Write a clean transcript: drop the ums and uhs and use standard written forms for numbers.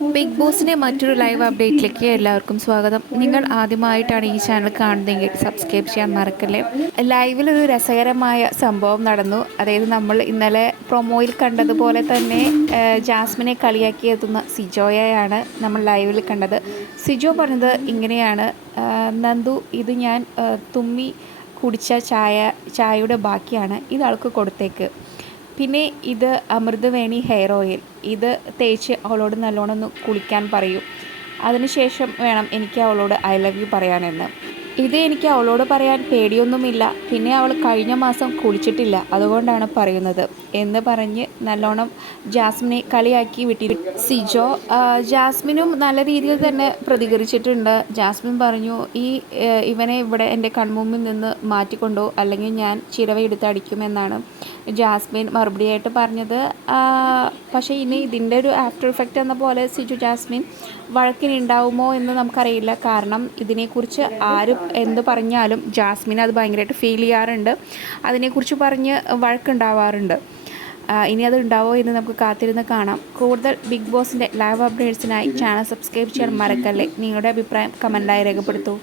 Big ബോസിൻ്റെ മറ്റൊരു live അപ്ഡേറ്റിലേക്ക് എല്ലാവർക്കും സ്വാഗതം. നിങ്ങൾ ആദ്യമായിട്ടാണ് ഈ ചാനൽ കാണുന്നതെങ്കിൽ സബ്സ്ക്രൈബ് ചെയ്യാൻ മറക്കല്ലേ. ലൈവിലൊരു രസകരമായ സംഭവം നടന്നു. അതായത് നമ്മൾ ഇന്നലെ പ്രൊമോയിൽ കണ്ടതുപോലെ തന്നെ ജാസ്മിനെ കളിയാക്കി എത്തുന്ന സിജോയെയാണ് നമ്മൾ ലൈവിൽ കണ്ടത്. സിജോ പറഞ്ഞത് ഇങ്ങനെയാണ്: നന്ദു, ഇത് ഞാൻ തുമ്മി കുടിച്ച ചായയുടെ ബാക്കിയാണ്, ഇത് ആൾക്ക് കൊടുത്തേക്ക്. പിന്നെ ഇത് അമൃതവേണി ഹെയർ ഓയിൽ, ഇത് തേച്ച് അവളോട് നല്ലോണം ഒന്ന് കുളിക്കാൻ പറയൂ. അതിനുശേഷം വേണം എനിക്ക് അവളോട് ഐ ലവ് യു പറയാനെന്ന്. ഇത് എനിക്ക് അവളോട് പറയാൻ പേടിയൊന്നുമില്ല, പിന്നെ അവൾ കഴിഞ്ഞ മാസം കുളിച്ചിട്ടില്ല, അതുകൊണ്ടാണ് പറയുന്നത് എന്ന് പറഞ്ഞ് നല്ലോണം ജാസ്മിനെ കളിയാക്കി വിട്ടിരുന്നു സിജോ. ജാസ്മിനും നല്ല രീതിയിൽ തന്നെ പ്രതികരിച്ചിട്ടുണ്ട്. ജാസ്മിൻ പറഞ്ഞു, ഇവനെ ഇവിടെ എൻ്റെ കൺമുമ്പിൽ നിന്ന് മാറ്റിക്കൊണ്ടോ, അല്ലെങ്കിൽ ഞാൻ ചിരവയെടുത്ത് അടിക്കുമെന്നാണ് ജാസ്മിൻ മറുപടിയായിട്ട് പറഞ്ഞത്. പക്ഷേ ഇനി ഇതിൻ്റെ ഒരു ആഫ്റ്റർ ഇഫക്റ്റ് എന്ന പോലെ സിജു ജാസ്മിൻ വഴക്കിനുണ്ടാവുമോ എന്ന് നമുക്കറിയില്ല. കാരണം ഇതിനെക്കുറിച്ച് ആരും എന്ത് പറഞ്ഞാലും ജാസ്മിൻ അത് ഭയങ്കരമായിട്ട് ഫീൽ ചെയ്യാറുണ്ട്, അതിനെക്കുറിച്ച് പറഞ്ഞ് വഴക്കുണ്ടാവാറുണ്ട്. ഇനി അത് ഉണ്ടാവോ എന്ന് നമുക്ക് കാത്തിരുന്ന് കാണാം. കൂടുതൽ ബിഗ് ബോസിൻ്റെ ലൈവ് അപ്ഡേറ്റ്സിനായി ചാനൽ സബ്സ്ക്രൈബ് ചെയ്യാൻ മറക്കല്ലേ. നിങ്ങളുടെ അഭിപ്രായം കമൻറ്റായി രേഖപ്പെടുത്തൂ.